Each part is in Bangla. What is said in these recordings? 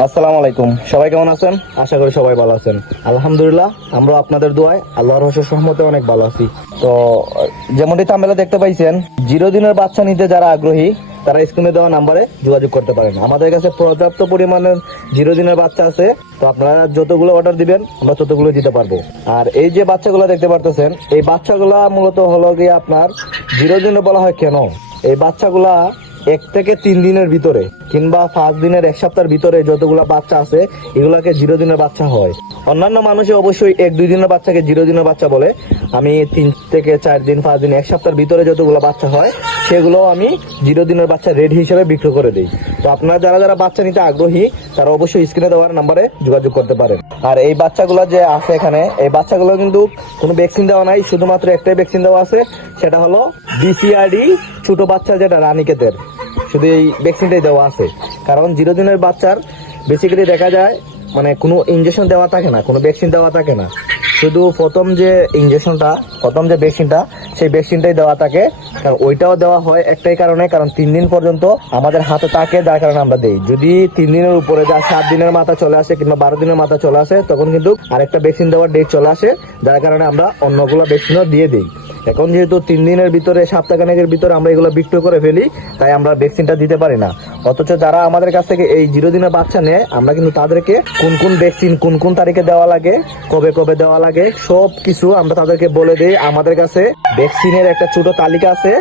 আসসালামু আলাইকুম। সবাই কেমন আছেন? আশা করি সবাই ভালো আছেন। আলহামদুলিল্লাহ আমরা আপনাদের দোয়ায় আল্লাহর রহস্য সহমতে অনেক ভালো আছি। তো যেমনটি তামেলা দেখতে পাইছেন জিরো দিনের বাচ্চা নিতে যারা আগ্রহী তারা স্ক্রিনে দেওয়া নাম্বারে যোগাযোগ করতে পারেন। আমাদের কাছে পর্যাপ্ত পরিমাণের জিরো দিনের বাচ্চা আছে তো আপনারা যতগুলো অর্ডার দিবেন আমরা ততগুলো দিতে পারব। আর এই যে বাচ্চাগুলো দেখতে পারতেছেন এই বাচ্চাগুলা মূলত হলো গিয়ে আপনার জিরো দিনে বলা হয় কেন? এই বাচ্চাগুলা এক থেকে তিন দিনের ভিতরে কিংবা পাঁচ দিনের, এক সপ্তাহের ভিতরে যতগুলা বাচ্চা আছে, এগুলাকে জিরো দিনের বাচ্চা হয়। অন্যান্য মানুষে অবশ্যই এক, দুই দিনের বাচ্চাকে জিরো দিনের বাচ্চা বলে। আমি তিন থেকে চার দিন, পাঁচ দিন, এক সপ্তাহের ভিতরে যতগুলো বাচ্চা হয় সেগুলো আমি জিরো দিনের বাচ্চা রেডি হিসেবে বিক্রি করে দিই। তো আপনারা যারা যারা বাচ্চা নিতে আগ্রহী, তারা অবশ্যই স্ক্রিনে দেওয়ার নাম্বারে যোগাযোগ করতে পারেন। আর এই বাচ্চাগুলো যে আছে এখানে, এই বাচ্চাগুলো কিন্তু কোনো ভ্যাকসিন দেওয়া নাই, শুধুমাত্র একটাই ভ্যাকসিন দেওয়া আছে, সেটা হলো ডিসিআরডি ছোট বাচ্চা যেটা রানীকেতের শুধু এই ভ্যাকসিনটাই দেওয়া আছে। কারণ জিরো দিনের বাচ্চার বেসিক্যালি দেখা যায় মানে কোনো ইঞ্জেকশন দেওয়া থাকে না, কোনো ভ্যাকসিন দেওয়া থাকে না। শুধু প্রথম যে ইঞ্জেকশনটা প্রথম যে ভ্যাকসিনটা সেই ভ্যাকসিনটাই দেওয়া থাকে। কারণ ওইটাও দেওয়া হয় একটাই কারণে, কারণ তিন দিন পর্যন্ত আমাদের হাতে থাকে, যার কারণে আমরা দিই। যদি তিন দিনের উপরে যা সাত দিনের মাথা চলে আসে কিংবা বারো দিনের মাথা চলে আসে, তখন কিন্তু আরেকটা ভ্যাকসিন দেওয়ার ডেট চলে আসে, যার কারণে আমরা অন্যগুলো ভ্যাকসিনও দিয়ে দিই। এখন যেহেতু তিন দিনের ভিতরে, সপ্তাহখানেকের ভিতরে আমরা এগুলো বিক্রি করে ফেলি, তাই আমরা ভ্যাকসিনটা দিতে পারি না। অথচ যারা আমাদের কাছ থেকে এই জিরো দিনের বাচ্চা নেয়, আমরা কিন্তু তাদেরকে কোন কোন ভ্যাকসিন, কোন কোন তারিখে দেওয়া লাগে, কবে কবে দেওয়া লাগে, সব কিছু আমরা তাদেরকে বলে দিই। আমাদের কাছে ভ্যাকসিনের একটা ছোট তালিকা আছে,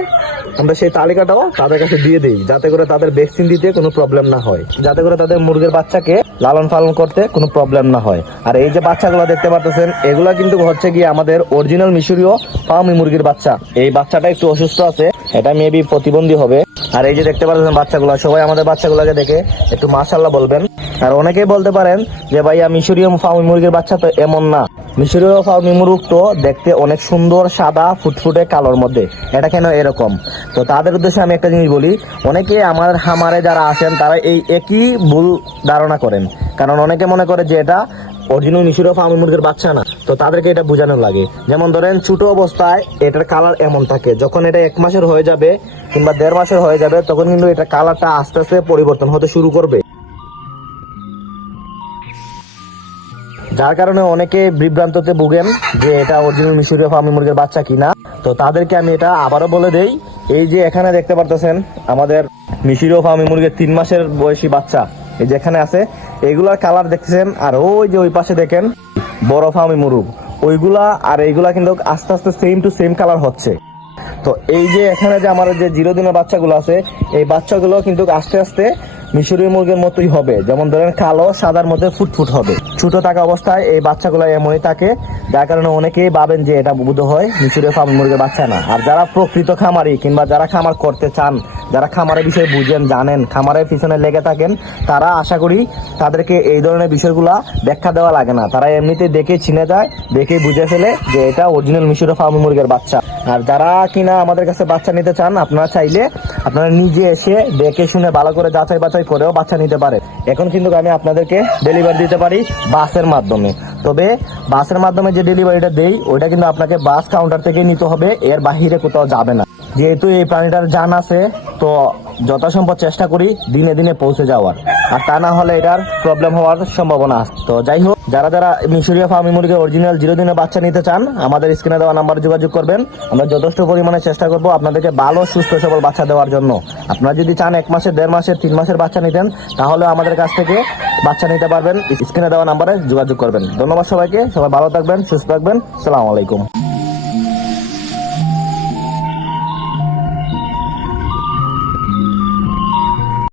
আমরা সেই তালিকাটাও তাদের কাছে দিয়ে দিই, যাতে করে তাদের ভ্যাকসিন দিতে কোনো প্রবলেম না হয়। যাতে করে তাদের মুরগির বাচ্চাকে লালন পালন করতে কোনো প্রবলেম না হয়। আর এই যে বাচ্চাগুলো দেখতে পাচ্ছেন এগুলা কিন্তু হচ্ছে গিয়ে আমাদের অরিজিনাল মিশরীয় ফার্মি মুরগির বাচ্চা। এই বাচ্চাটা একটু অসুস্থ আছে, এটা মেবি প্রতিবন্ধী হবে। আর এই যে দেখতে পাচ্ছেন বাচ্চাগুলো, সবাই আমাদের বাচ্চাগুলোকে দেখে একটু মাশাল্লাহ বলবেন। আর অনেকেই বলতে পারেন যে ভাইয়া মিশরীয় ফার্মি মুরগির বাচ্চা তো এমন না। মিশরীয় ফার্মি মুরগ তো দেখতে অনেক সুন্দর, সাদা, ফুটফুটে, কালোর মধ্যে। এটা কেন এরকম? তো তাদের উদ্দেশ্যে আমি একটা জিনিস বলি, অনেকে আমার খামারে যারা আসেন, তারা এই একই ভুল ধারণা করেন। কারণ অনেকে মনে করে যে, এটা অরিজিনাল মিশরীয় ফার্মি মুরগির বাচ্চা না। তো তাদেরকে এটা বোঝানো লাগে। যেমন ধরেন, ছোট অবস্থায় এটার কালার এমন থাকে। যখন এটা এক মাসের হয়ে যাবে কিংবা দেড় মাসের হয়ে যাবে, তখন কিন্তু এটা কালারটা আস্তে আস্তে পরিবর্তন হতে শুরু করবে। যার কারণে অনেকে বিভ্রান্ততে ভুগেন যে এটা অরিজিনাল মিশরীয় ফার্মি মুরগির বাচ্চা কিনা। তো তাদেরকে আমি এটা আবারও বলে দেই। এই যে এখানে দেখতে পারতেছেন আমাদের মিশরীয় ফার্মি মুরগির তিন মাসের বয়সী বাচ্চা। এই যে এখানে আছে, এগুলার কালার দেখতেছেন, আর ওই যে ওই পাশে দেখেন, বড় ফার্মি মুরগ। ওইগুলা আর এইগুলা কিন্তু আস্তে আস্তে সেম টু সেম কালার হচ্ছে। তো এই যে এখানে যে আমার যে জিরো দিনের বাচ্চাগুলো আছে, এই বাচ্চাগুলো কিন্তু আস্তে আস্তে মিশরীয় মুরগির মতোই হবে। যেমন ধরেন কালো, সাদার মধ্যে ফুটফুট হবে। ছোট থাকা অবস্থায় এই বাচ্চাগুলো এমনই থাকে যার কারণে অনেকেই ভাবেন যে এটা বুধ হয় মিশরীয় ফার্ম মুরগির বাচ্চা না। আর যারা প্রকৃত খামারি কিংবা যারা খামার করতে চান, যারা খামারের বিষয়ে বুঝেন, জানেন, খামারের পিছনে লেগে থাকেন, তারা আশা করি তাদেরকে এই ধরনের বিষয়গুলা ব্যাখ্যা দেওয়া লাগে না। তারা এমনিতে দেখে চিনে যায়, দেখে বুঝে ফেলে যে এটা অরিজিনাল মিশরীয় ফার্ম মুরগির বাচ্চা। আর যারা কিনা আমাদের কাছে বাচ্চা নিতে চান, আপনারা চাইলে আপনারা নিজে এসে দেখে শুনে ভালো করে যাচাই বাছাই করেও বাচ্চা নিতে পারে এখন কিন্তু আমি আপনাদেরকে ডেলিভারি দিতে পারি বাসের মাধ্যমে। তবে বাসের মাধ্যমে যে ডেলিভারিটা দেই, ওইটা কিন্তু আপনাকে বাস কাউন্টার থেকে নিতে হবে, এর বাহিরে কোথাও যাবে না। যেহেতু এই প্রাণীটার জান আছে, তো যথাসম্ভব চেষ্টা করি দিনে দিনে পৌঁছে যাওয়ার। আর তা না হলে এটার প্রবলেম হওয়ার সম্ভাবনা আছে। তো যাই হোক, যারা যারা মিশরীয় ফার্মি মুরগির অরিজিনাল জিরো দিনের বাচ্চা নিতে চান, আমাদের স্ক্রিনে দেওয়া নাম্বারে যোগাযোগ করবেন। আমরা যথেষ্ট পরিমাণে চেষ্টা করব আপনাদেরকে ভালো, সুস্থ, সবল বাচ্চা দেওয়ার জন্য। আপনারা যদি চান এক মাসের দেড় মাসের তিন মাসের বাচ্চা নিতেন, তাহলে আমাদের কাছ থেকে বাচ্চা নিতে পারবেন। স্ক্রিনে দেওয়া নাম্বারে যোগাযোগ করবেন। ধন্যবাদ সবাইকে। সবাই ভালো থাকবেন, সুস্থ থাকবেন। সালাম আলাইকুম।